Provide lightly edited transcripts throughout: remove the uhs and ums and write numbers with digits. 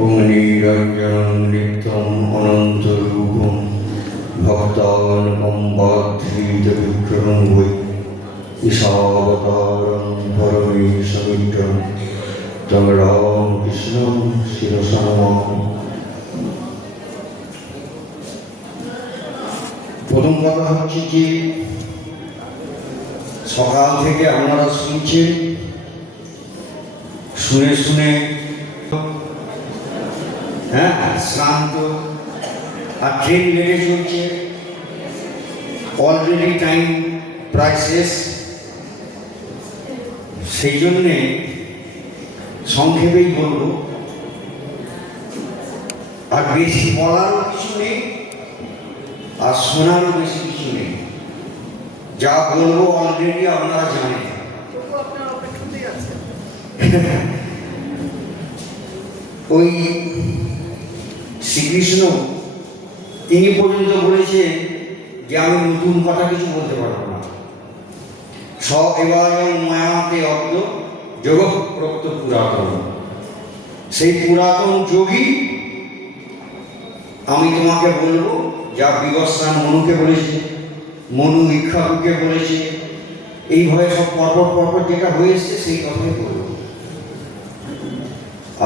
ওম নিরঞ্জনং নিত্যং অনন্তরূপং ভক্তানাং বাধৃতবিক্রমং বৈ ঈশাবতারং ধরণীসমিড্ডং তং রামকৃষ্ণং শিরসা নমামি। প্রথম কথা হচ্ছে যে সকাল থেকে আপনারা শুনছেন, শুনে শুনে শ্রান্ত, আর ট্রেন লেগে চলছে, অলরেডি টাইম প্রায় শেষ। সেই জন্যে সংক্ষেপেই বলব, আর বেশি বলারও কিছু নেই আর শোনারও বেশি কিছু নেই। যা বলবো অলরেডি আপনারা জানেন। ওই শ্রীকৃষ্ণ তিনি পর্যন্ত বলেছেন যে আমি নতুন কথা কিছু বলতে পারবো না। স এবার মায়াতে অব্দ যোগ প্রক্ত পুরাতন, সেই পুরাতন যোগী আমি তোমাকে বলবো যা বিবস্বান মনুকে বলেছে, মনু ইক্ষাকুকে বলেছে, এইভাবে সব পরপর পরপর যেটা হয়েছে সেই কথাই বলবো।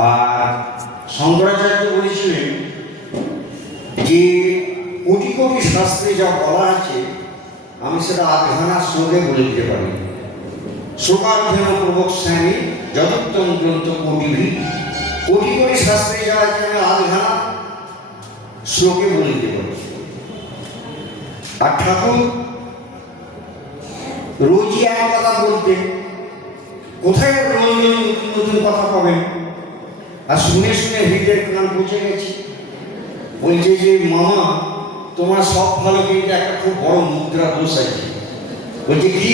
আর শঙ্করাচার্য বলেছিলেন যে কোটি কোটি শাস্ত্রে যা বলা আছে আমি সেটা আধখানা শ্লোকে বলে দিতে পারি। শ্লোকার্থেন প্রবক্ষ্যামি যদুত্তম গ্রন্থ কোটিভি, কোটি কোটি শাস্ত্রে যা আছে আমি আধখানা শ্লোকে বলে দিতে পারি। আর ঠাকুর রোজই এক কথা বলতেন, কোথায় রোজ নতুন নতুন কথা পাবেন। আর শুনে শুনে হৃদয়ের কান বুঝে গেছি। বলছে যে মামা তোমার সব ভালো, কিন্তু একটা খুব বড় মুদ্রা দোষ আছে। বলছে কি?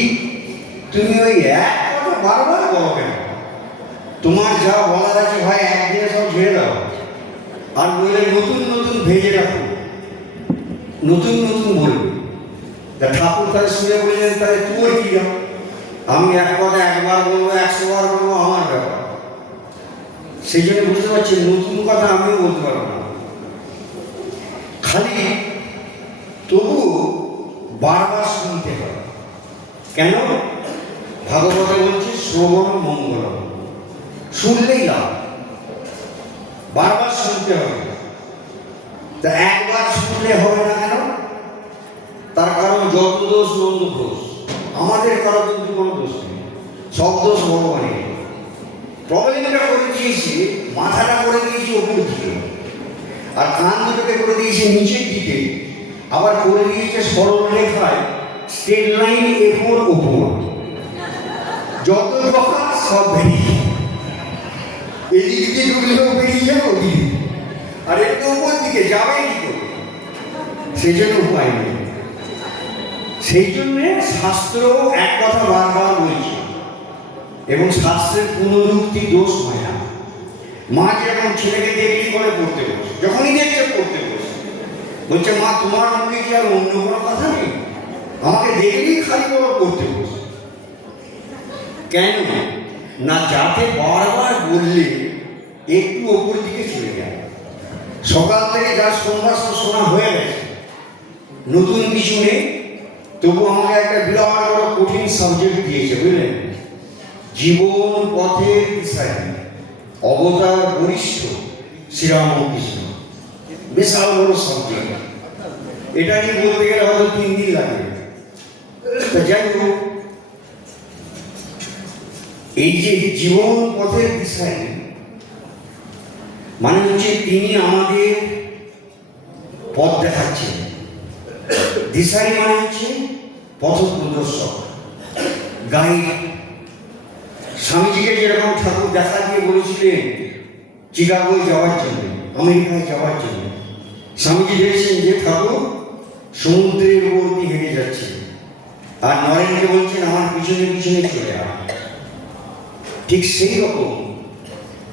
তুমি ওই এক কথা বারবার বলো কেন? তোমার যা বলার আছে ভাই একদিনে সব ঝেড়ে দাও, আর বলে নতুন নতুন ভেজে রাখো, নতুন নতুন বলবে। তা ঠাকুর তাহলে শুনে বললেন তাহলে তোমার কি দাও? আমি এক কথা একবার বলবো, 100 বার বলবো, আমার ব্যাপার। সেই জন্য বুঝতে পারছি নতুন কথা আমিও বলতে পারবো না। খালি তবু বারবার শুনতে হয়। কেন? ভাগবতে বলছে শ্রবণ মঙ্গল, শুনলেই লাভ, বারবার শুনতে হবে। তা একবার শুনলে হবে না কেন? তার কারণ যত দোষ নন্দ দোষ, আমাদের কারো কিন্তু কোনো দোষ নেই, সব দোষ ভগবানের। প্রবলেমটা করে দিয়েছে, মাথাটা করে দিয়েছে ওপর দিকে, আর কান দুটোকে করে দিয়েছে নিচের দিকে, আবার করে দিয়েছে সরল রেখায় স্ট্রেট লাইন এরপর ওপর। যত কথা সব বেরিয়ে, এদিক দিয়ে ঢুকলেও বেরিয়ে যাবে ওদিকে, আর একটু ওপর দিকে যাবে কি করে? সেই জন্য উপায় নেই। সেই জন্যে শাস্ত্র এক কথা বারবার বলছে, এবং শাস্ত্রের পুনরুক্তি দোষ হয় না। মা যেমন ছেলেকে দেখলি করে পড়তে বসে, যখনই দেখছে পড়তে বসে, বলছে মা তোমার মুখে কি আর অন্য কোনো কথা নেই? আমাকে দেখলেই খালি করে পড়তে বসে। কেন না? যাতে বারবার বললে একটু ওপর দিকে চলে যায়। সকাল থেকে যা সোমবার শোনা হয়ে গেছে, নতুন কিছু নেই। তবু আমাকে একটা বিরাট বড় কঠিন সাবজেক্ট দিয়েছে, বুঝলেন? জীবন পথের দিশারি, অবতার বরিষ্ঠ শ্রীরামকৃষ্ণ, বিশাল বড় সাবজেক্ট। এটা নিয়ে বলতে গেলে হয়তো 3 দিন লাগবে। যাই হোক, এই যে জীবন পথের দিশারি মানে হচ্ছে তিনি আমাদের পথ দেখাচ্ছেন। দিশারি মানে হচ্ছে পথ প্রদর্শক, গাইড। স্বামীজিকে যেরকম ঠাকুর দেখা দিয়ে বলেছিলেন চিকাগোয় যাওয়ার জন্য, আমেরিকায় যাওয়ার জন্য, স্বামীজি দেখেছেন যে ঠাকুর সমুদ্রের উপর দিয়ে হেঁটে যাচ্ছে, আর নরেনকে বলছেন আমার পিছনে পিছনে চলে আয়। ঠিক সেই রকম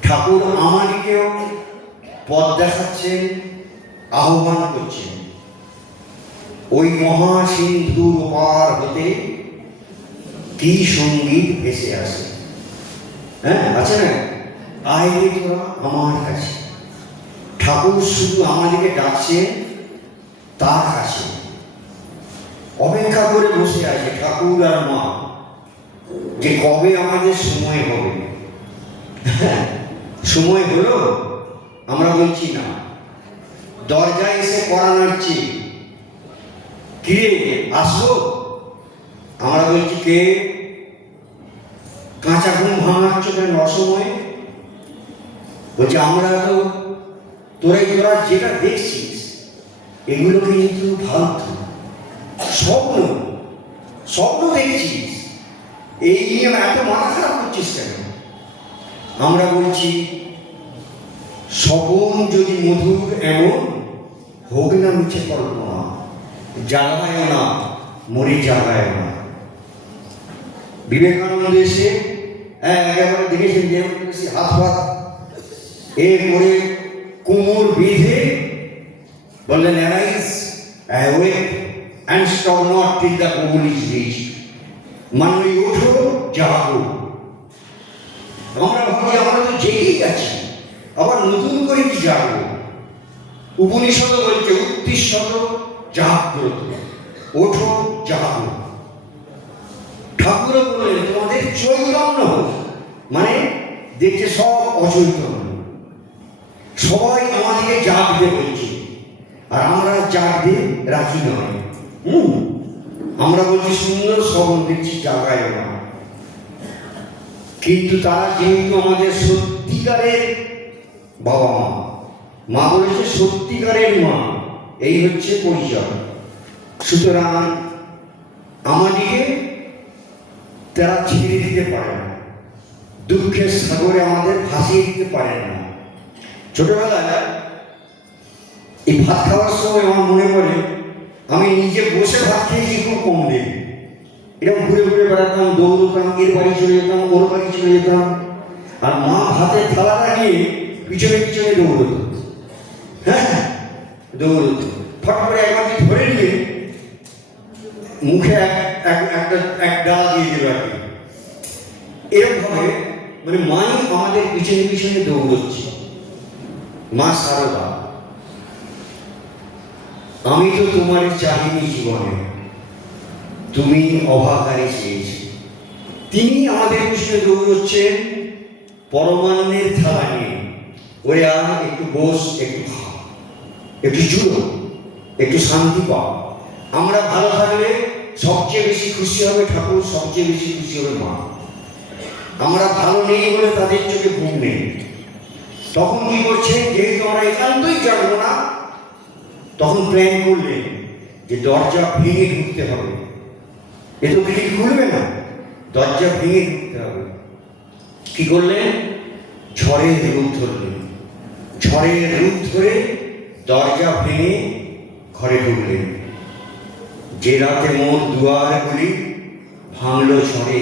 ঠাকুর আমাদেরকেও পথ দেখাচ্ছেন, আহ্বান করছেন। ওই মহাসিন্ধুর পার হতে কি সঙ্গীত ভেসে আসে। হ্যাঁ, আছে না? আয় তোরা আমার কাছে, ঠাকুর শুধু আমাদেরকে ডাকছেন তার কাছে, অপেক্ষা করে বসে আছে ঠাকুর আর মা যে কবে আমাদের সময় হবে। সময় হলো, আমরা বলছি না। দরজায় এসে কড়া নাড়ছে, কিরে আসবো, আমরা বলছি কে? কাঁচা ঘুম ভাঙাচ্ছ কেন অসময়ে? বলছে আমরা তো তোরা যেটা দেখছিস এগুলো কিন্তু ফালতু স্বপ্ন, স্বপ্ন দেখছিস, এই নিয়ে এত মাথা খারাপ করছিস কেন? আমরা বলছি স্বপন যদি মধুর এমন হোক না মিছে কল্পনা, জাগায় না মরে জাগায় না। বিবেকানন্দ এসে একেবারে দেখেছেন যে হাত হাত করে কোমর বেঁধে বললেন, arise awake and stop not till the goal is reached. মানে ওঠো জাগো। আমরা ভাবছি আমরা তো জেগেই আছি, আবার নতুন করে কি জাগবো? উপনিষদ বলছে উত্তিষ্ঠত জাগ্রত, ওঠো জাগো। ঠাকুরও বললেন তোমাদের চৈতন্য হোক, মানে দেখছে সব অচৈতন্য, সবাই আমাদেরকে জাগতে বলছে আর আমরা জাগতে রাজি নয়। আমরা বলছি সুন্দর স্বপ্ন দেখছি, জাগায় না। কিন্তু তারা যেহেতু আমাদের সত্যিকারের বাবা মা, মা বলেছে সত্যিকারের মা, এই হচ্ছে পরিচয়। সুতরাং আমাদেরকে তারা ছেড়ে দিতে পারে না, দুঃখের সাগরে আমাদের ভাসিয়ে দিতে পারে না। ছোটবেলায় এই ভাত খাওয়ার সময় আমার মনে পড়ে আমি নিজে বসে ভাত খেয়েছি খুব কম দিন। এরকম ঘুরে ঘুরে বেড়াতাম, দৌড়তাম, এর বাড়ি চলে যেতাম, ওর বাড়ি চলে যেতাম, আর মা ভাতের থালাটা নিয়ে পিছনে পিছনে দৌড়ত। হ্যাঁ, দৌড়ত, ফট করে একবার ধরে নিয়ে মুখে এক ডালা দিয়ে দিল আর কি। এরকমভাবে মানে মাই আমাদের পিছনে পিছনে দৌড়চ্ছে। মা সারদা, আমি তো তোমার চাহিনি জীবনে, তুমি অভাগারে চেয়েছ। তিনি আমাদের পিছনে দৌড়চ্ছেন পরমান্নের থালা নিয়ে। ওরে আর একটু বস, একটু খা, একটু জুড়ো, একটু শান্তি পাও। আমরা ভালো থাকলে সবচেয়ে বেশি খুশি হবে ঠাকুর, সবচেয়ে বেশি খুশি হবে মা। আমরা ভালো নেই বলে তাদের চোখে ঘুম নেই। তখন কি করছেন, যেহেতু আমরা একান্তই জানবো না, তখন প্ল্যান করলেন যে দরজা ভেঙে ঢুকতে হবে। এ তো খিড়কি খুলবে না, দরজা ভেঙে ঢুকতে হবে। কি করলেন, ঝড়ের রূপ ধরলেন, ঝড়ের রূপ ধরে দরজা ভেঙে ঘরে ঢুকলেন। যে রাতে মোর দুয়ারগুলি ভাঙলো ঝড়ে,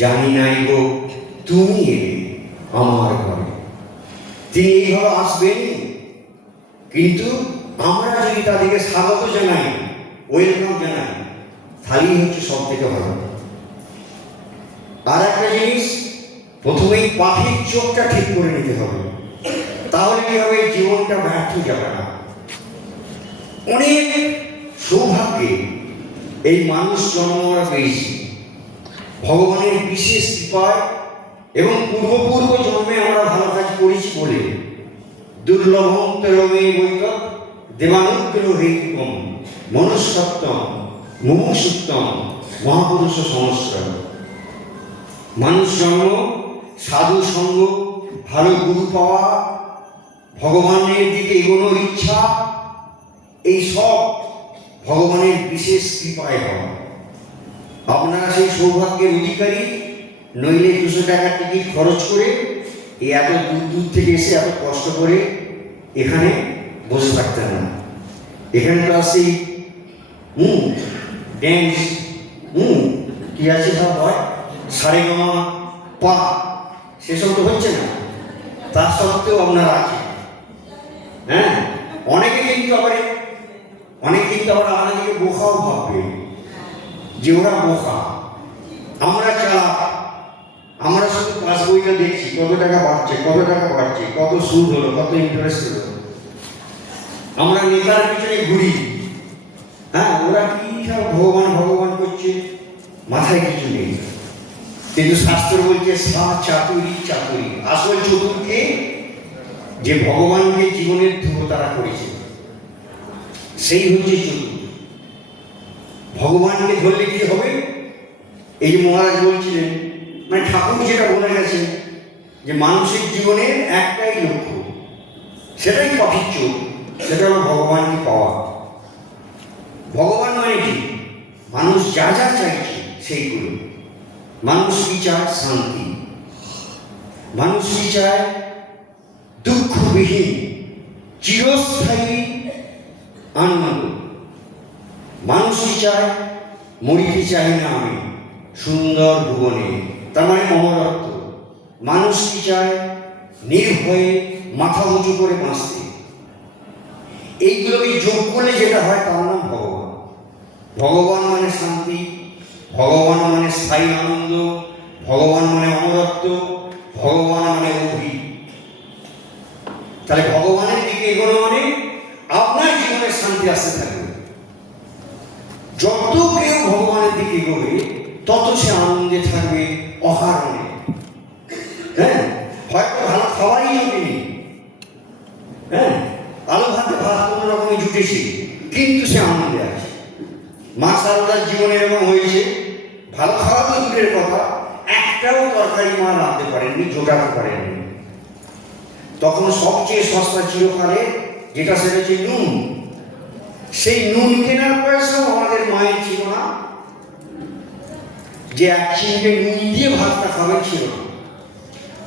জানি নাই গো তুমি এলে আমার ঘরে। তিনি এইভাবে আসবেন, কিন্তু আমরা যদি তাদেরকে স্বাগত জানাই, ওয়েলকাম জানাই, তাহলেই হচ্ছে সব থেকে ভালো। আর একটা জিনিস, প্রথমেই পাখির চোখটা ঠিক করে নিতে হবে, তাহলে কি হবে, জীবনটা ব্যর্থ যাবে না। অনেক সৌভাগ্যে এই মানুষ জন্ম আমরা পেয়েছি ভগবানের বিশেষ কৃপায়, এবং পূর্ব জন্মে আমরা ভালো কাজ করেছি বলে। দুর্লভম তেরমে বৈত দেবানুগ্রহ হেতুকম মনুষ্যত্বম মুমুক্ষুত্বম মহাপুরুষ সংস্কার। মানুষ জন্ম, সাধু সঙ্গ, ভালো গুরু পাওয়া, ভগবানের দিকে এগোনোর ইচ্ছা, এই সব ভগবানের বিশেষ কৃপায় হওয়া। আপনারা সেই সৌভাগ্যের অধিকারী, নইলে 200 টাকার টিকিট খরচ করে এই এত দূর দূর থেকে এসে এত কষ্ট করে এখানে বসে থাকতেন না। এখানে তো আসি ড্যান্স, কি আছে সব হয়, সারেগামা পা, সেসব তো হচ্ছে না। তা সত্ত্বেও আপনারা আছে। হ্যাঁ, অনেকে কিন্তু আবার আমাদেরকে বোকাও ভাববে যে ওরা বোকা, আমরা চালাক। আমরা শুধু পাস বইটা দেখছি, কত টাকা বাড়ছে, কত সুদ হলো, কত ইন্টারেস্ট হলো, আমরা নেতার পিছনে ঘুরি, হ্যাঁ ওরা কি সব ভগবান ভগবান করছে, মাথায় কিছু নেই। কিন্তু শাস্ত্র বলছে সা চাতুরী চাতুরী, আসল চতুর্থে যে ভগবানকে জীবনের ধ্রুবতারা করেছে সেই হচ্ছে চতুর। ভগবানকে ধরলে কি হবে? এই যে মহারাজ বলছিলেন, মানে ঠাকুর যেটা বলে গেছেন যে মানুষের জীবনের একটাই লক্ষ্য, সেটাই কঠিন চোখ, সেটা হলো ভগবানকে পাওয়া। ভগবান মানে কি? মানুষ যা যা চাইছে সেইগুলো। মানুষ কি চায়? শান্তি। মানুষ কি চায়? দুঃখবিহীন চিরস্থায়ী আনন্দ। মানুষ কি চায়? মরিতে চাই না আমি সুন্দর ভুবনে, তার মানে অমরত্ব। মানুষ কি চায়? নির্ভয়ে মাথা উঁচু করে বাঁচতে। এইগুলোকে যোগ করলে যেটা হয় তার নাম ভগবান। ভগবান মানে শান্তি, ভগবান মানে স্থায়ী আনন্দ, ভগবান মানে অমরত্ব, ভগবান মানে অভি। তাহলে ভগবানের দিকে এগোনো মানে আপনার জীবনে শান্তি আসতে থাকবে। যত কেউ ভগবানের দিকে এগোবে তত সে আনন্দে থাকবে অকারণে। হ্যাঁ, হয়তো ভালো খাওয়ারই জুটেনি, হ্যাঁ আলু ভাতে ভাত কোনো রকমে জুটেছে, কিন্তু সে আনন্দে আছে। মা সারদার জীবনে এরকম হয়েছে, ভালো খাওয়া তো দূরের কথা, একটাও তরকারি মা রাঁধতে পারেননি, জোটাতে পারেননি। তখন সবচেয়ে সস্তা চিরকালে যেটা, সেটা হচ্ছে নুন। সেই নুন কেনার পয়সাও আমাদের মায়ের ছিল না, যে এক চিমটে নুন দিয়ে ভাতটা খাবেন ছিল না।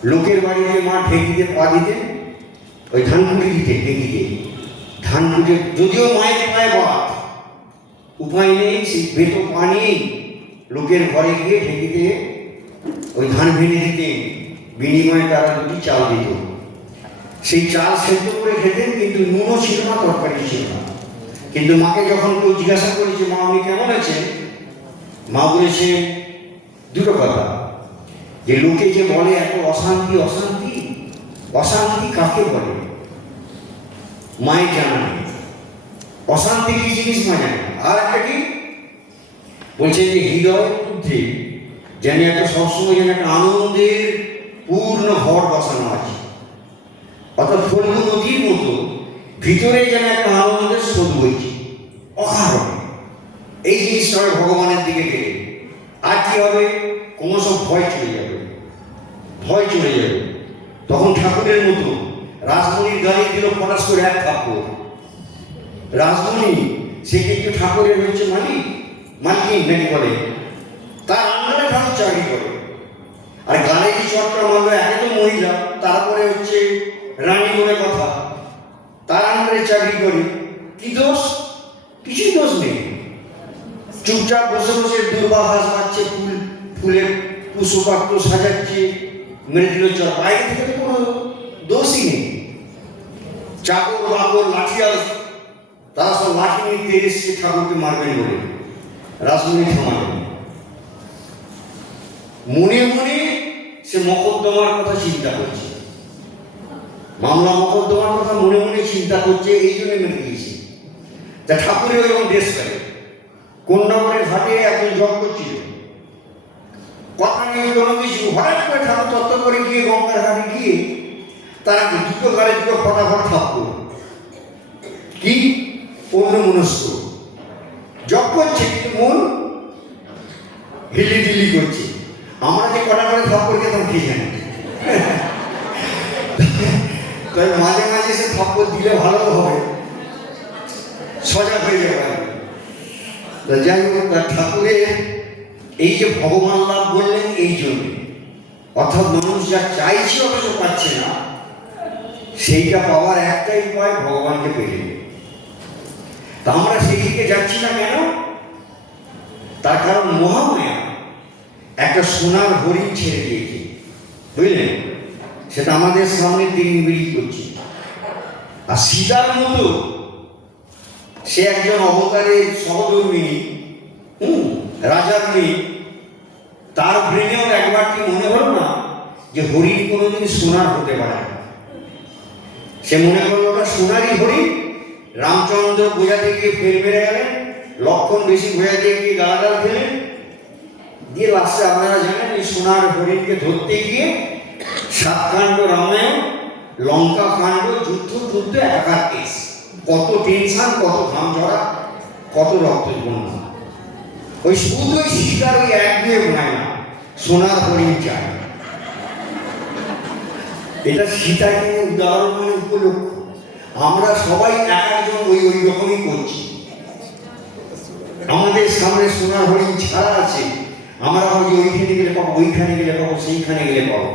লোকের বাড়িতে মা ঢেকিতে পা দিতেন, ওই ধান কুটে দিতে ঢেকিতে ধান কুটে, যদিও মায়ের পায়ে বাদ, উপায় নেই, সেই বেতো পা নিয়েই লোকের ঘরে গিয়ে ঢেকিতে ওই ধান ভেঙে দিতেন, বিনিময়ে তারা দুটি চাল দিত। সেই চাল সেদ্ধ করে খেতেন, কিন্তু নুনও ছিল না, তরকারি ছিল না। কিন্তু মাকে যখন কেউ জিজ্ঞাসা করেছে মা আপনি কেমন আছেন, মা বলেছে দুটো কথা, যে লোকে যে বলে এত অশান্তি অশান্তি, অশান্তি কাকে বলে মায়ের জানা নেই। অশান্তি কি জিনিস মা জানে। আর একটা কি বলছে, যে হৃদয়ের মধ্যে যেন একটা সবসময় যেন একটা আনন্দের পূর্ণ ঘর বসানো আছে, অর্থাৎ ফল্গু নদীর মতো ভিতরে যেন একটা আনন্দের স্রোত বইছে অকারণে। এই জিনিসটা হবে ভগবানের দিকে গেলে। আর কি হবে? ক্রমশ ভয় চলে যাবে, ভয় চলে যাবে। তখন ঠাকুরের মতো রাজমণির গাড়ি দিল পটাশ করে এক থাপ্পড়। রাজমণি সে কিন্তু ঠাকুরের হচ্ছে মালিক, মালিক নাকি বলে, তার আন্ডারে ঠাকুর চাকরি করে। আর গানে কি চটটা মারলো, একে তো মহিলা, তারপরে হচ্ছে রানী বলে কথা, তার আন্ডারে চাকরি করে। কি দোষ? কিছুই দোষ নেই। চুপচাপ বসে বসে দুর্বাঘাস পাচ্ছে, ফুলের পুষ্পপাত্র সাজাচ্ছে, মেরে দিল চর। বাইরে থেকে তো কোনো দোষই নেই। চাকর বাকর লাঠিয়াল তারা সব লাঠি নিয়ে তেরে এসছে ঠাকুরকে মারবেন বলে। রাজমণি থামালেন। মনে মনে সে মকদ্দমার কথা চিন্তা করছে, মামলা মকদ্দমার কথা মনে মনে চিন্তা করছে, এই জন্য মেরে দিয়েছে। তা ঠাকুরের ওইরকম ড্রেস করে কন্যাবরের ঘাটে একজন জব করছিল, কথা নেই কোনো কিছু। হঠাৎ করে ঠাকুর তত্ত্ব করে গিয়ে গঙ্গার ঘাটে গিয়ে তারা দুটো গাড়ি দুটো ফটাফট ঠাকুর কি অন্য মনস্ক জব করছে, কিন্তু মন হিলি ঢিলি করছে। আমরা যে কটা করে থাপ্পড় খেতাম কি জানি, তবে মাঝে মাঝে সে থাপ্পড় দিলে ভালো হবে, সজাগ হয়ে যাবে। যাই হোক, ঠাকুরের এই যে ভগবান লাভ বললেন এই জন্য, অর্থাৎ মানুষ যা চাইছে অবশ্য পাচ্ছে না, সেইটা পাওয়ার একটাই উপায় ভগবানকে পেলে। তা আমরা সেই দিকে যাচ্ছি না কেন? তার কারণ মহামায়া একটা সোনার হরিণ ছেড়ে দিয়েছে, বুঝলেন? সেটা আমাদের সামনে দিন বিড়ি করছে। আর সীতার মতো সে একজন অবতারের সহধর্মিনী, রাজার মেয়ে, তার ব্রেনেও একবার কি মনে হলো না যে হরিণ কোনোদিন সোনার হতে পারে? সে মনে করলো ওটা সোনারই হরিণ, রামচন্দ্র বোঝাতে গিয়ে ফের মেরে গেলেন, লক্ষণ বেশি বোঝাতে গিয়ে গালাগাল খেলেন, দিয়ে লাস্টে আপনারা জানেন এই সোনার হরিণকে ধরতে গিয়ে সাতকাণ্ড রামায়ণ, লঙ্কা কাণ্ড, যুদ্ধ একাকার কেস, কত টেনশন, কত ঘাম ঝরা, কত রক্ত বন্যা। ওই শুধু ওই শিকার ওই এক দুয়ে বোনায় না, সোনার হরিণ চায়। এটা সীতাকে উদাহরণ মানে উপলক্ষ। আমরা সবাই এক একজন ওই রকমই করছি। আমাদের সামনে সোনার হরিণ ছাড়া আছে, আমরা ভাবছি ওইখানে গেলে পাবো, ওইখানে গেলে পাবো, সেইখানে গেলে পাবো।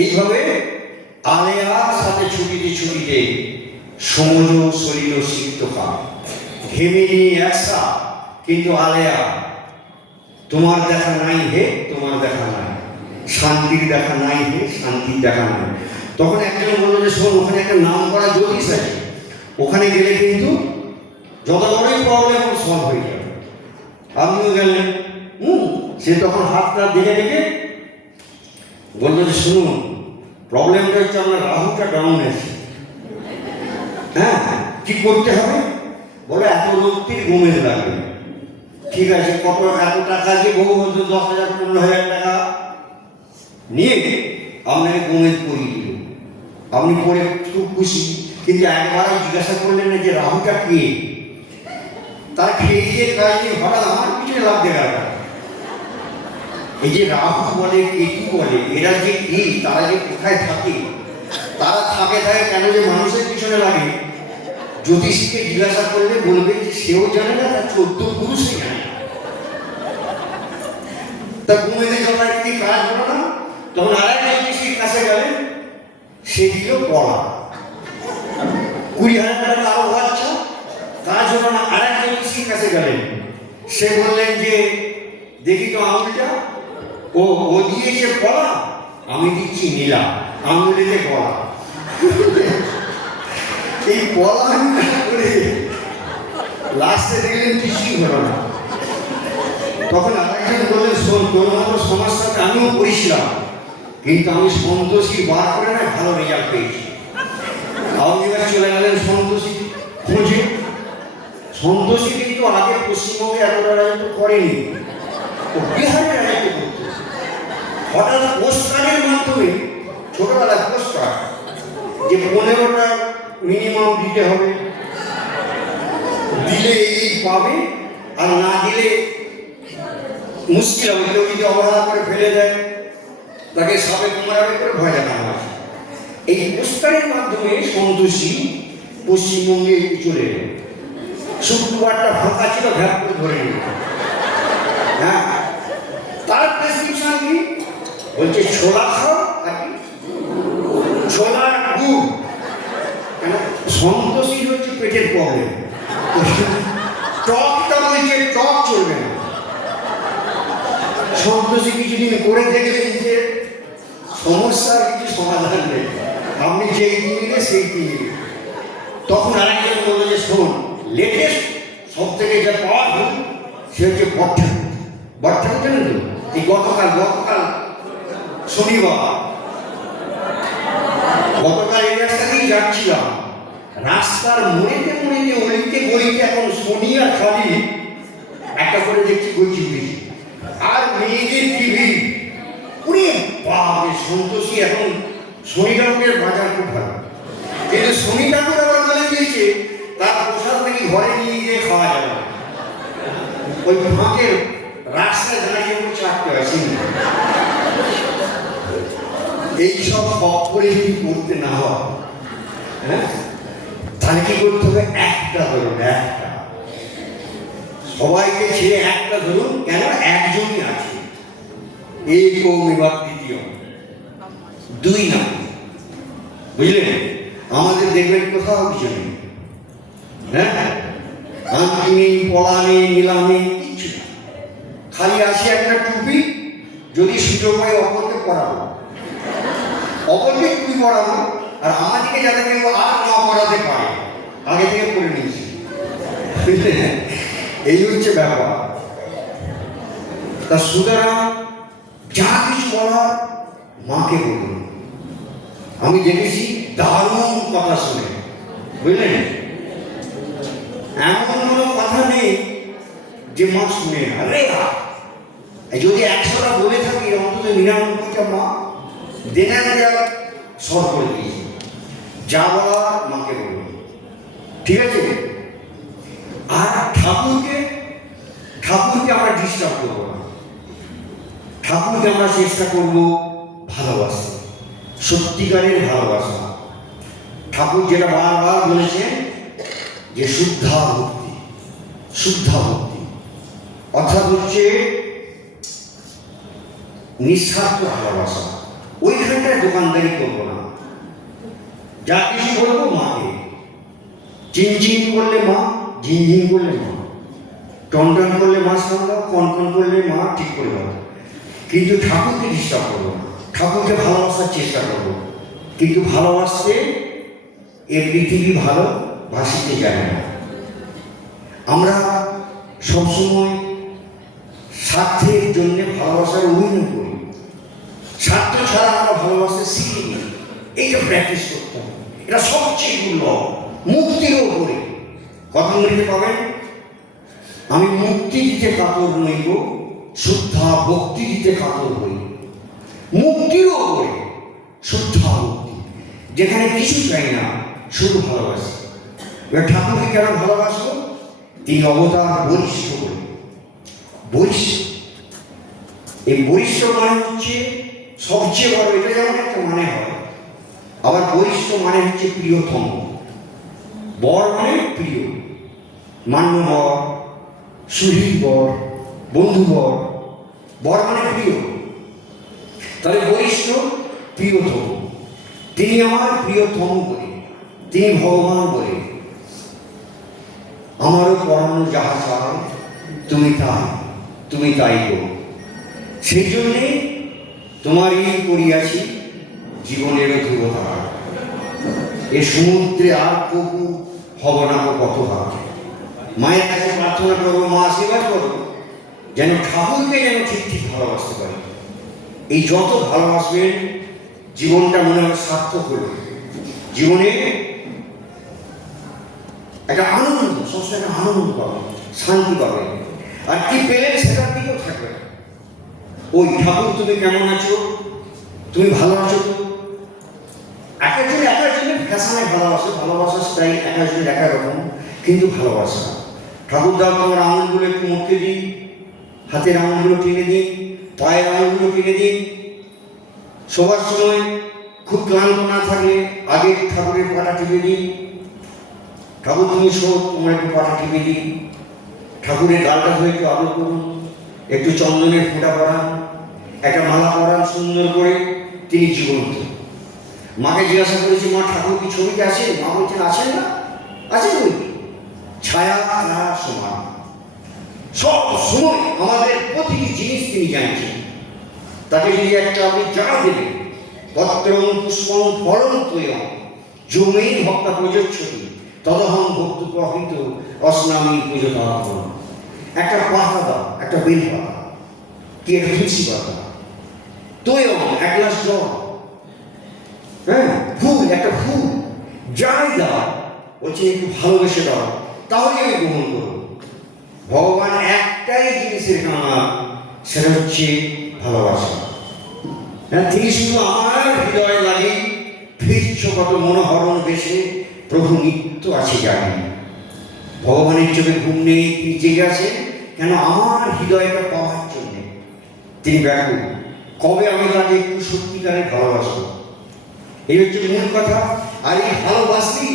এইভাবে আলেয়ার সাথে ছুটিতে সমুজ শরীর সিক্ত খায়, ঘেমে নিয়ে একসা, কিন্তু আলেয়া তোমার দেখা নাই হে, তোমার দেখা নাই, শান্তির দেখা নাই হে, শান্তির দেখা নাই। তখন একজন বললো যে শোন, ওখানে একটা নাম করা জ্যোতিষ আছে, ওখানে গেলে কিন্তু যত বড়ই প্রবলেম সলভ হয়ে যাবে। আপনিও গেলেন, সে তখন হাতটা দেখে বললো যে শুনুন, প্রবলেমটা হচ্ছে আমার রাহুটা ডাউন আছে। হ্যাঁ, কি করতে হবে? বলে এত রক্তির গোমেজ লাগবে। ঠিক আছে, কত এত টাকা দিয়ে বহু বলতো 10,000 15,000 টাকা নিয়ে আপনাকে গোমেজ করিয়ে দিল। আপনি পরে খুব খুশি, কিন্তু একবারও জিজ্ঞাসা করলেন না যে রাহুটা কে? তার খেয়ে গিয়ে কাজ নিয়ে হঠাৎ আমার পিছনে লাভ দেখা গেল। এই যে রাহু বলে, কেতু বলে, এরা যে কি, তারা যে কোথায় থাকে, তারা থাকে কেন যে মানুষের পিছনে লাগে? জ্যোতিষীকে জিজ্ঞাসা করলে বলবে যে সেও জানে না, তার 14 পুরুষই জানে। তা ঘুমেতে যথারীতি কাজ হলো না, তখন আরেক জ্যোতিষীর কাছে গেলেন, সে দিল পড়া 20,000 টাকা আরো বাচ্চা, কাজ হলো না। আরেক জ্যোতিষীর কাছে গেলেন, সে বললেন যে দেখি তো আঙুলটা, ও দিয়েছে পড়া, আমি দিচ্ছি নীলা, আঙুলেতে পড়া। এই পড়া করে লাস্টে দেখলেন কিছুই হলো না। তখন আরেকজন বললেন, শোন, তোর মতো সমস্যাটা আমিও করেছিলাম, কিন্তু আমি সন্তোষী বার করে না ভালো রেজাল্ট পেয়েছি। আপনি এবার চলে গেলেন সন্তোষী খোঁজে। সন্তোষী কিন্তু আগে পশ্চিমবঙ্গে এতটা রাজত্ব করেনি, ও বিহারে রাজত্ব করত। হঠাৎ পোস্টকার্ডের মাধ্যমে, ছোটবেলায় পোস্টকার্ড যে 15টা মিনিমাম দিতে হবে, দিলে এই পাবে, আর না দিলে মুশকিল হবে। কেউ যদি অবহেলা করে ফেলে দেয়, তাকে সবে কুমারাবে করে ভয় দেখানো হয়। এই পোস্টারের মাধ্যমে সন্তোষী পশ্চিমবঙ্গে চলে এলো। শুক্রবারটা ফাঁকা ছিল, ভ্যাপ করে ধরে নিল। হ্যাঁ, তার প্রেসক্রিপশন কি বলছে? ছোলা খাও, ছোলা গুড়। কেন? সন্তোষীর হচ্ছে পেটের প্রবলেম, টকটা বলছে টক চলবে না। সন্তোষী কিছুদিন করে দেখলেন যে সমস্যার কিছু সমাধান নেই, আপনি যেই দিনে সেই দিনে। তখন আরেকজন বললো যে শোন, লেটেস্ট সব থেকে যা পাওয়ারফুল সে হচ্ছে বটঠাকুর। বটঠাকুর জানেন তো? এই গতকাল শনিবার, গতকাল এই রাস্তা দিয়েই যাচ্ছিলাম, রাস্তার মোড়েতে অলিতে গলিতে এখন শনি আর খালি একটা করে দেখছি গলছি বেশি, আর মেয়েদের টিভি। পুরে বাপরে, সন্তোষী এখন শনি ঠাকুরের বাজার খুব ভালো, কিন্তু শনি ঠাকুর আবার বলে দিয়েছে তার প্রসাদ নাকি ঘরে নিয়ে গিয়ে খাওয়া যাবে না, ওই ফাঁকের রাস্তায় দাঁড়িয়ে চাপতে হয়। এইসব করে যদি করতে না হয়, হ্যাঁ, তাহলে কি করতে হবে? একটা ধরুন, একটা সবাইকে ছেড়ে একটা ধরুন। কেন? একজনই আছে, এই কৌমিবাদ দ্বিতীয়, দুই না, বুঝলেন? আমাদের দেখবেন কোথাও কিছু নেই, হ্যাঁ, আংটি নেই, পলা নেই, নীলা নেই, কিচ্ছু না, খালি আছে একটা টুপি। যদি সুযোগ হয় অপরকে পড়াবো, অপরকে টুপি পড়াবো, আর আমাদেরকে যাতে কেউ আর না পড়াতে পারে আগে থেকে পড়ে নিয়েছি, বুঝলেন? এই হচ্ছে ব্যাপার। তা সুতরাং যা কিছু বলার মাকে বলুন। আমি দেখেছি দারুণ কথা শুনে, বুঝলেন? এমন কোনো কথা নেই যে মা শুনে না। রে যদি 100টা বলে থাকি অন্তত 99টা মা দেনা সর করে দিয়েছে। যা বলার মাকে বলবে, ঠিক আছে? আর ঠাকুরকে আমরা ডিস্টার্ব করবো না। ঠাকুরকে আমরা চেষ্টা করব ভালোবাসতে, সত্যিকারের ভালোবাসা। ঠাকুর যেটা বারবার বলেছেন যে শুদ্ধা ভক্তি, শুদ্ধা ভক্তি অর্থাৎ হচ্ছে নিঃস্বার্থ ভালোবাসা। ওইখানটায় দোকানদারি করবো না। যা কিছু বলবো মাকে, চিনচিন করলে মা, ঝিনঝিন করলে মা, টনটন করলে মা সামলাও, কনকন করলে মা ঠিক করে দাও। কিন্তু ঠাকুরকে ডিস্টার্ব করবো না। ঠাকুরকে ভালোবাসার চেষ্টা করবো, কিন্তু ভালোবাসতে এ পৃথিবী ভালোবাসিতে জানে না। আমরা সবসময় স্বার্থের জন্য ভালোবাসার অভিনয় করি। স্বার্থ ছাড়া আমরা ভালোবাসতে শিখিনি। এইটা প্র্যাকটিস করতে হবে। এটা সবচেয়ে দুর্লভ। মুক্তির ওপরে কথা বলতে পাবেন, আমি মুক্তি দিতে কাতর নইব, শুদ্ধা ভক্তি দিতে কাতর হই। মুক্তির ওপরে শুদ্ধা ভক্তি, যেখানে কিছু চাই না, শুধু ভালোবাসি। এবার ঠাকুরকে কেন ভালোবাসবো? তিনি অবতার বরিষ্ঠ বলে। বরিষ্ঠ, এই বরিষ্ঠ মানে হচ্ছে সবচেয়ে বড়, এটা যেমন একটা মানে হয়। আবার বরিষ্ঠ মানে হচ্ছে প্রিয়তম। বর মানে প্রিয়, মান্যবর, সুহৃদ বর, বন্ধু বর। বর মানে প্রিয়, তাহলে বরিষ্ঠ প্রিয়তম। তিনি আমার প্রিয়তম বলে, তিনি ভগবান বলে। আমারও পরানো যাহা চায় তুমি তাই গো। সেই জন্যে তোমারই করিয়াছি জীবনেরও ধ্রুবতারা। এ সমুদ্রে আর কবু হব না কত ভাব। মায়ের কাছে প্রার্থনা করবো, মা আশীর্বাদ করবো যেন ঠাকুরকে যেন ঠিক ঠিক ভালোবাসতে পারি। এই যত ভালোবাসবেন জীবনটা মনে হয় সার্থক হলো। জীবনে একটা আনন্দ, সবসময় একটা আনন্দ পাবেন, শান্তি পাবেন। আর কি পেলেন সেটার দিকেও থাকবে। ওই ঠাকুর তুমি কেমন আছো, তুমি ভালো আছো তো? এক একজনের ফ্যাশনে ভালোবাসে, ভালোবাসার স্টাইল এক একজনের এক এক রকম, কিন্তু ভালোবাসা। ঠাকুর দাও তোমার আঙুলগুলো একটু মুখে দিন, হাতের আঙুলগুলো টেনে দিন, পায়ের আঙুলগুলো টেনে দিন। সবার সময় খুব ক্লান্ত না থাকলে আগে ঠাকুরের পাটা টিপে দিন। ঠাকুর তুমি শোক, তোমার একটু পাটা টিপে দিন। ঠাকুরের গালটা ধরে একটু আদর করুন, একটু চন্দনের ফোঁটা পরান, একটা মালা পরান সুন্দর করে। তিনি জীবন্ত। মাকে জিজ্ঞাসা করেছি, মা ঠাকুর কি ছবিতে আছেন? মা বলছেন আছেন না। আছেন বই ছায়া না সমান, সব সময় আমাদের প্রতিটি জিনিস তিনি জানছেন। তাকে যদি একটা আপনি যা দেবেন, পত্রং পুষ্পং ফলং তোয়ং জমেই ভক্তা প্রযোজ্যতি তদহং ভক্ত প্রহিত অস্নামী পুজো দেওয়া হল। একটা পাতা দাও, একটা বেল পাতা, কি একটা তুলসী পাতা, তোয়ং এক গ্লাস জল, হ্যাঁ ফুল, একটা ফুল, যাই দাও বলছে একটু ভালোবেসে দাও, তাহলে আমি গ্রহণ করব। ভগবান একটাই জিনিসের কামনা, সেটা হচ্ছে ভালোবাসা। তিনি শুধু আমার হৃদয় লাগে ফিরছ কত মনোহরণ বেশে, প্রভু নিত্য আছে জানি। ভগবানের চোখে ঘুম নেই, তিনি জেগে আছেন কেন? আমার হৃদয়টা পাওয়ার জন্য তিনি ব্যাকুল। কবে আমি তাকে একটু সত্যিকারের ভালোবাসবো, এই হচ্ছে মূল কথা। আর এই ভালোবাসি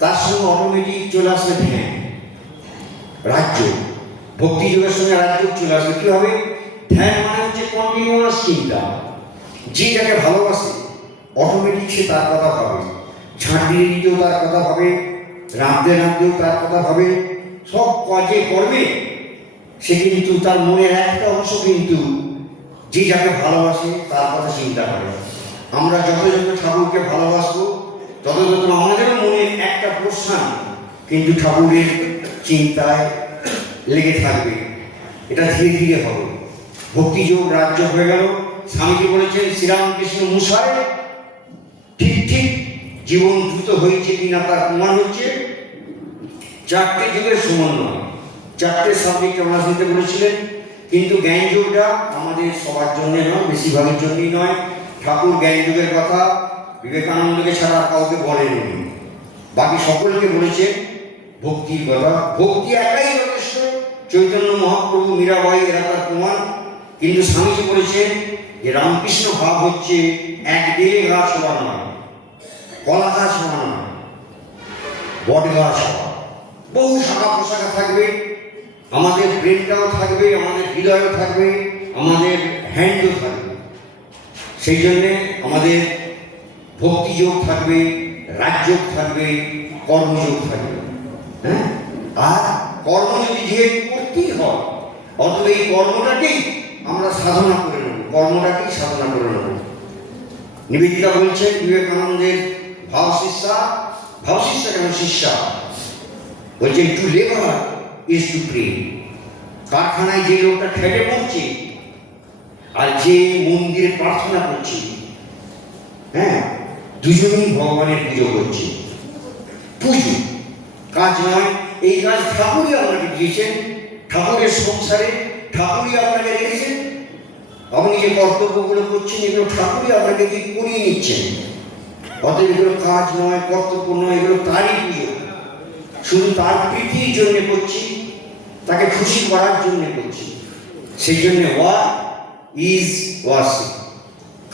তার সঙ্গে অটোমেটিক চলে আসবে ধ্যান, রাজ্য। ভক্তি যোগের সঙ্গে রাজ্য চলে আসবে। কি হবে? ধ্যান মানে হচ্ছে কন্টিনিউয়াস চিন্তা। যে যাকে ভালোবাসে অটোমেটিক সে তার কথা ভাবে, ঝাঁটিয়ে দিতেও তার কথা ভাবে, রাঁধতেও তার কথা ভাবে, সব কাজে করবে সে কিন্তু তার মনের একটা অংশ কিন্তু যে যাকে ভালোবাসে তার কথা চিন্তা করে। আমরা যত যত ঠাকুরকে ভালোবাসবো তত তত আমাদের মনে একটা প্রশ্ন কিন্তু ঠাকুরের চিন্তায় লেগে থাকবে। এটা ধীরে ধীরে হবে। ভক্তিযোগ রাজ্য হয়ে গেল। স্বামীজি বলেছেন শ্রীরামকৃষ্ণ মুসায় ঠিক ঠিক জীবন দ্রুত হয়েছে কিনা তার প্রমাণ হচ্ছে চারটে যুগের সমন্বয়, চারটে সাবজেক্ট আমরা শুনতে বলেছিলেন, কিন্তু জ্ঞান যুগটা আমাদের সবার জন্য নয়, বেশিরভাগের জন্যই নয়। ঠাকুর জ্ঞান যুগের কথা বিবেকানন্দকে ছাড়া কাউকে বলেননি, বাকি সকলকে বলেছেন ভক্তির কথা। ভক্তি একাই যথেষ্ট। চৈতন্য মহাপ্রভু, মীরাবাই এরা তার প্রমাণ। কিন্তু স্বামীজি বলেছেন যে রামকৃষ্ণ ভাব হচ্ছে এক বেলে গাছ হওয়া নয়, কলা গাছ হওয়া নয়, বট গাছ হওয়া। বহু শাখা পোশাখা থাকবে, আমাদের ব্রেনটাও থাকবে, আমাদের হৃদয়ও থাকবে, আমাদের হ্যান্ডও থাকবে। সেই জন্যে আমাদের ভক্তিযোগ থাকবে, রাজযোগ থাকবে, কর্মযোগ থাকবে। হ্যাঁ, আর কর্ম যদি যেহেতু করতেই হয়, অথবা এই কর্মটাকেই আমরা সাধনা করে নেব, কর্মটাকেই সাধনা করে নেব। নিবেদিতা বলছেন বিবেকানন্দের ভাবশিষ্যা কেন শিষ্যা, বলছেন to labour is to pray. কারখানায় যে লোকটা খেটে পড়ছে আর যে মন্দিরে প্রার্থনা করছে, হ্যাঁ, দুজনেই ভগবানের পুজো করছে। পুজো কাজ নয়, এই কাজ ঠাকুরই আপনাকে দিয়েছেন, ঠাকুরের সংসারে ঠাকুরই আপনাকে রেখেছেন। আপনি যে কর্তব্যগুলো করছেন এগুলো ঠাকুরই আপনাকে কি করিয়ে নিচ্ছেন। অতএব এগুলো কাজ নয়, কর্তব্য নয়, এগুলো তারই পুজো। শুধু তার প্রীতির জন্য করছি, তাকে খুশি করার জন্য করছি। সেই জন্য ওয়ার্ক ইজ ওয়ার্শিপ,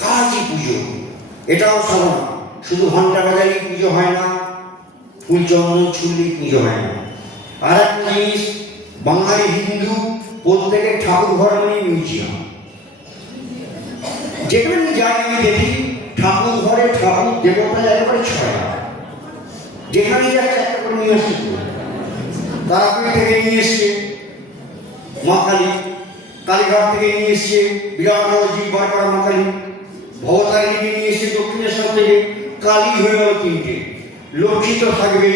কাজই পুজো। এটাও সাধনা। শুধু ঘন্টা বাজালেই পুজো হয় না, ফুল চন্দন ছুললেই পুজো হয় না। আর একটা জিনিস, বাঙালি হিন্দু প্রত্যেকের ঠাকুর ঘর মানে মিউজিয়াম। যেখানে যাই আমি দেখি ঠাকুর ঘরে ঠাকুর দেবতা একেবারে ছড়া, যেখানে যাচ্ছে একটা করে নিয়ে আসছে। তারাপীঠ থেকে নিয়ে এসছে মা কালী, কালীঘাট থেকে নিয়ে এসছে বিরাটজি বার করা মা কালী, ভবতারিণী নিয়ে এসছে দক্ষিণেশ্বর থেকে। কালী হয়ে গেল তিনটে, লক্ষ্মী তো থাকবে,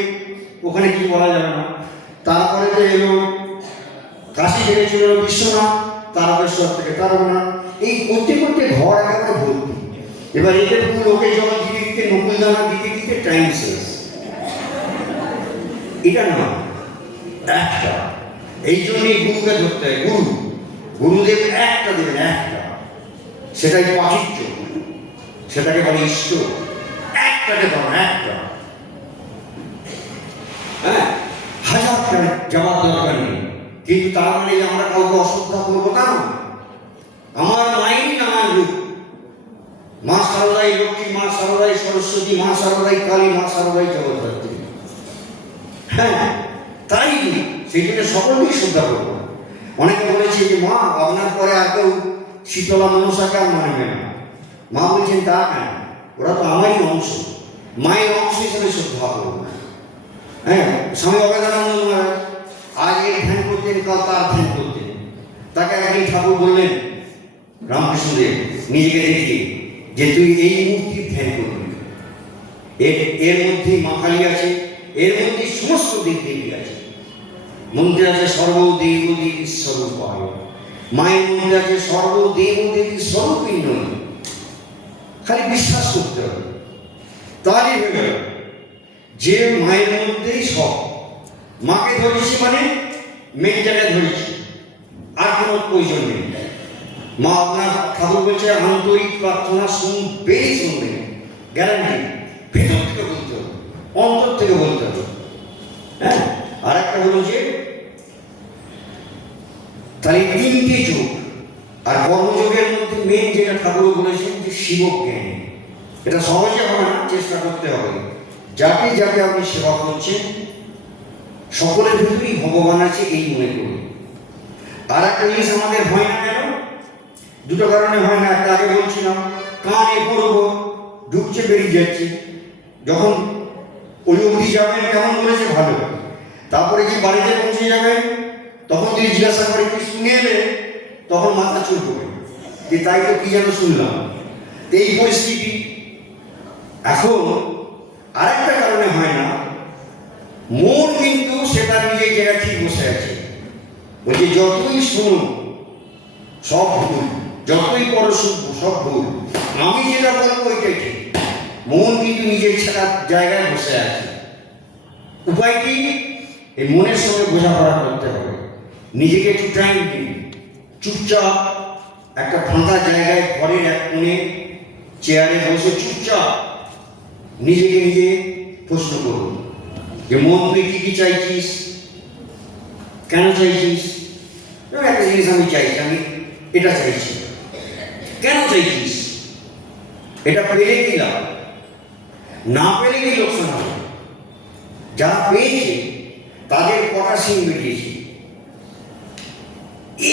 ওখানে কি বলা যাবে না। তারপরে তো এলো কাশি থেকে ছিল বিশ্বনাথ, তারকেশ্বর থেকে তারকনাথ। এই করতে করতে ঘর একেবারে ভর্তি। এবার এদের ফুল ওকে জল দিতে দিতে, নকুল দানা দিতে দিতে টাইম শেষ। এটা না একটা, এই জন্যই গুরুকে ধরতে হয়। গুরুদেব একটা দেবেন, একটা, সেটাই পাচিত্য, সেটাকে বলে ইষ্ট। একটাকে ধরো, একটা। হ্যাঁ, হাজারটা যাওয়ার দরকার নেই, কিন্তু তার মানে আমরা কাউকে অশ্রদ্ধা করবো না। আমার মায়েরই নানান রূপ, মা সারদাই লক্ষ্মী, মা সারদাই সরস্বতী, মা সারদাই কালী, মা সারদাই জগদ্ধাত্রী। হ্যাঁ, তাই সেই জন্য সকলকেই শ্রদ্ধা করবো। অনেকে বলেছে যে মা আপনার পরে আর কেউ শীতলা মনসাকে আর মানবে না। মা বলছেন তা কেন, ওরা তো আমারই অংশ, মায়ের অংশ হিসেবে শ্রদ্ধা করবো। হ্যাঁ, স্বামী অবেদানন্দ মহারাজ আজ এই ধ্যান করতেন, কাল তার ধ্যান করতেন। তাকে একদিন ঠাকুর বললেন রামকৃষ্ণদেব নিজেকে দেখিয়ে যে তুই এই মূর্তির ধ্যান করবি। এর মধ্যে মা কালী আছে, এর মধ্যে সমস্ত দেব দেবী আছে। মন্দির আছে সর্বদেব দেবী স্বরূপায়, মায়ের মন্দির আছে সর্বদেব দেবী স্বরূপই নয়। খালি বিশ্বাস করতে হবে, তারই হয়ে গেল যে মায়ের মধ্যেই সব। মাকে ধরেছি মানে মেন জায়গায় ধরেছি, আর কোনো প্রয়োজন নেই। মা আপনার ঠাকুর বলছে আন্তরিক প্রার্থনা শুনবেই শুনবেন, গ্যারান্টি। ভেতর থেকে বলতে হবে, অন্তর থেকে বলতে হবে। হ্যাঁ, আর একটা হলো যে তাহলে তিনটে যোগ। আর কর্মযোগের মধ্যে মেন যেটা ঠাকুর বলেছেন যে শিবজ্ঞান। এটা সহজে হবে না, চেষ্টা করতে হবে। যাকে যাকে আপনি সেবা করছেন সকলের ভিতরেই ভগবান আছে এই মনে করুন। আর একটা জিনিস আমাদের হয় না কেন, দুটো কারণে হয় না। একটা আগে বলছিলাম, কানে পড়বো, ঢুকছে বেরিয়ে যাচ্ছে। যখন ওই অবধি যাবেন কেমন বলেছে ভালো, তারপরে কি বাড়িতে পৌঁছে যাবেন তখন যদি জিজ্ঞাসা করে কি শুনে এলে, তখন মাথা চুল করবে যে তাই তো কি যেন শুনলাম। এই পরিস্থিতি এখন আরেকটা কারণে হয় না, মন কিন্তু সেটা নিজের জায়গায় ঠিক বসে আছে। বলছে যতই শুনুন সব ভুল, যতই পড়ো শুনবো সব ভুল, আমি যেটা বলবো ওইটাই ঠিক। মন কিন্তু নিজের জায়গায় বসে আছে। উপায় কি? এই মনের সঙ্গে বোঝাপড়া করতে হবে। নিজেকে একটু টাইম দিন, চুপচাপ একটা ফাঁকা জায়গায় ঘরের এক কোণে চেয়ারে বসে চুপচাপ নিজেকে নিজে প্রশ্ন করুন যে মন তুই কি কি চাইছিস, কেন চাইছিস? একটা জিনিস আমি চাইছি, আমি এটা চাইছি, কেন চাইছিস? এটা পেলে কি লাভ, না পেলে কি লোকসান হবে? যারা পেয়েছে তাদের কটা সিং বেরিয়েছে।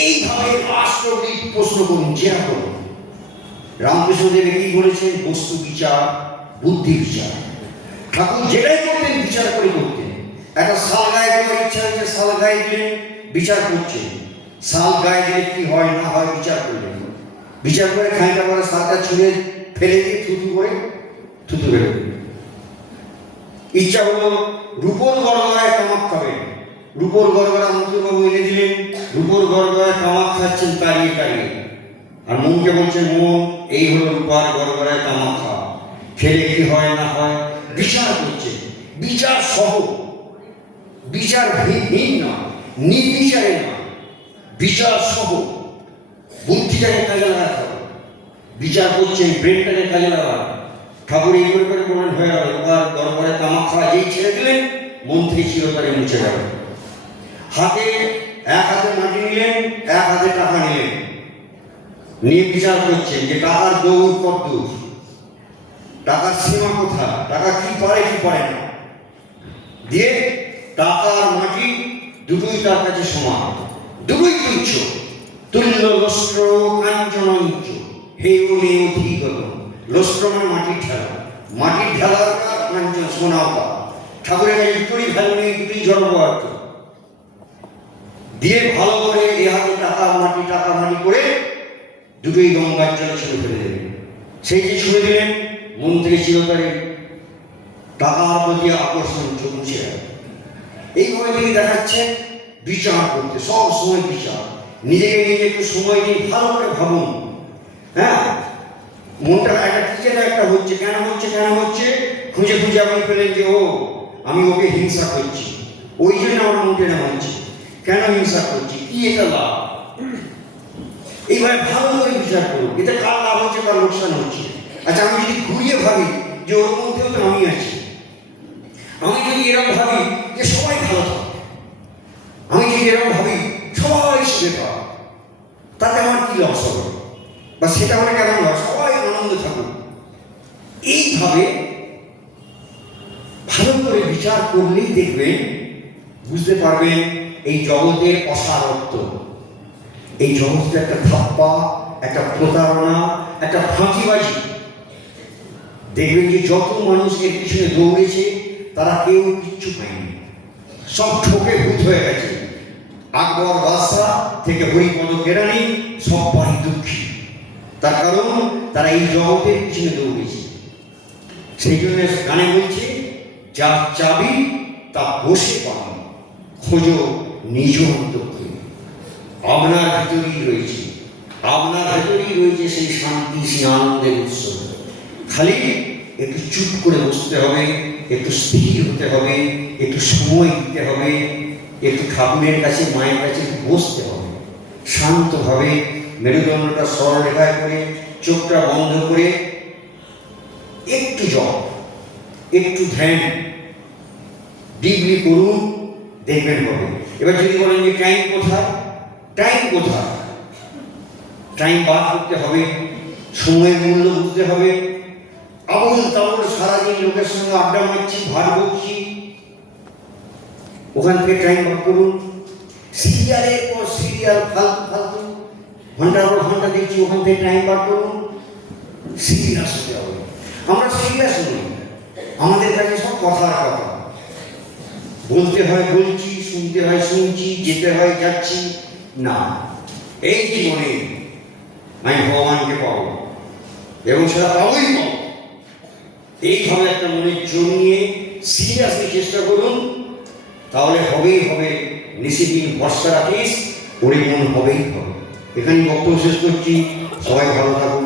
এইভাবে রাষ্ট্রবিদ প্রশ্ন করুন, জেরা করুন। রামকৃষ্ণদেব কি বলেছেন? বস্তু বিচার, বুদ্ধি বিচার। ঠাকুর যেটাই করতেন বিচার করে করতেন। একটা শাল গায়ে দেওয়ার ইচ্ছা হয়েছে, শাল গায়ে দিলেন, বিচার করছেন। শাল গায়ে দিলে কি হয় না হয় বিচার করলেন। বিচার করে খাইটা করে শালটা ছুঁড়ে ফেলে দিয়ে থুতু করে থুতু বেরো। ইচ্ছা হলো রূপোর গড়গড়ায় কামাক খাবেন, রূপোর গড়গড়া মন্ত্রীবাবু এনে দিলেন, রূপোর গড়গড়ায় কামাক খাচ্ছেন তাড়িয়ে তাড়িয়ে। আর মনকে বলছেন, মন এই হলো রূপার গড়গড়ায় কামাক খা, খেলে কি হয় না হয় বিচার করছে। বিচার সহ, বিচার হীন না, নির্বিচারে না, বিচার সহ বুদ্ধিটাকে কাজে লাগাতে হবে। বিচার করছেন, ব্রেনটাকে কাজে লাগান। ঠাকুর এই করে করে বলেন, হয়ে গেল রূপার গড়গড়ায় কামাক খাওয়া যেই ছেড়ে দিলেন, মন থেকে চিরতরে মুছে গেল। হাতে এক হাতে মাটি নিলেন, এক হাতে টাকা নিলেন, নিয়ে বিচার করছেন যে টাকার দৌড় কতদূর, টাকার সীমা কোথায়, টাকা কি পারে কি পারে না। দিয়ে টাকা আর মাটি দুটোই তার কাছে সমান, দুটোই তুচ্ছ। তুল্য লস্ত্র কাঞ্চন উচ্চ, হে উনি অধিগত। লস্ত্র মানে মাটির ঢেলা, মাটির ঢেলার কাঞ্চন সোনাও পা। ঠাকুরের কাছে দুটোই ভ্যালু নেই, দুটোই জড়পদার্থ। দিয়ে ভালো করে এ হাতে টাকা মাটি টাকা মাটি করে দুটোই গঙ্গার জলে ছুঁড়ে ফেলে দেবেন। সেই যে ছুঁড়ে দিলেন, মন থেকে চিরতরে টাকার প্রতি আকর্ষণ মুছে গেল। এইভাবে তিনি দেখাচ্ছেন বিচার করতে, সব সময় বিচার। নিজেকে নিজে একটু সময় দিন, ভালো করে ভাবুন। হ্যাঁ, মনটা একটা কি যেন একটা হচ্ছে, কেন হচ্ছে কেন হচ্ছে, খুঁজে খুঁজে আপনি পেলেন যে ও আমি ওকে হিংসা করছি, ওই জন্য আমার মনটা না হচ্ছে। কেন হিংসা করছি, কি এটা লাভ? এইভাবে ভালো করে বিচার করুন, এতে কার লাভ হচ্ছে কার লোকসান হচ্ছে। আচ্ছা, আমি যদি ঘুরিয়ে ভাবি যে ওর মধ্যেও তো আমি আছি, আমি যদি এরকম ভাবি যে সবাই ভালো থাকে, আমি যদি এরকম ভাবি সবাই সুখে পাবে, তাতে আমার কি লস হবে? বা সেটা মানে কেমন হয়, সবাই আনন্দে থাকুক। এইভাবে ভালো করে বিচার করলেই দেখবেন, বুঝতে পারবেন এই জগতের অসারত্ব। এই জগতের একটা ধাপ্পা, একটা প্রতারণা, একটা ফাঁকিবাজি। দেখবেন যে যত মানুষ এর পিছনে দৌড়েছে তারা কেউ কিচ্ছু পায়নি, সব ঠকে ভূত হয়ে গেছে। আকবর বাদশাহ থেকে হরিপদ কেরানি সব বাড়ি দুঃখী। তার কারণ তারা এই জগতের পিছনে দৌড়েছে। সেই জন্য গানে বলছে, যা চাবি তা বসে পান, খোঁজো নিজ অন্তরে। আপনার ভেতরেই রয়েছে, আপনার ভেতরেই রয়েছে সেই শান্তি, সেই আনন্দের উৎস। খালি একটু চুপ করে বসতে হবে, একটু স্থির হতে হবে, একটু সময় দিতে হবে, একটু ঠাকুরের কাছে মায়ের কাছে বসতে হবে শান্তভাবে। মেরুদণ্ডটা সরলরেখায় করে, চোখটা বন্ধ করে একটু জপ, একটু ধ্যান ডিপলি করুন, দেখবেন হবে। এবার যদি বলেন যে টাইম কোথায়, টাইম কোথায়? টাইম বার করতে হবে, সময়ের মূল্য বুঝতে হবে। আবুল তাবুল সারাদিন লোকের সঙ্গে আড্ডা মারছি, ভাট বকছি, ওখান থেকে টাইম বার করুন। সিরিয়ালের পর সিরিয়াল ফালতু ফালতু ঘন্টার পর ঘন্টা দেখছি, ওখান থেকে টাইম বার করুন। সিরিয়াস হতে হবে। আমরা সিরিয়াস নই, আমাদের কাছে সব কথার কথা। বলতে হয় বলছি, শুনতে হয় শুনছি, যেতে হয় যাচ্ছি না। এই জীবনে আমি ভগবানকে পাবো এবং সেটা পাবোই পাবো। এইভাবে একটা মনের জোর নিয়ে সিরিয়াসলি চেষ্টা করুন, তাহলে হবেই হবে। নিশিদিন ভরসা রাখিস, ওরে মন হবেই হবে। এখানে বক্তব্য শেষ করছি। সবাই ভালো থাকুন।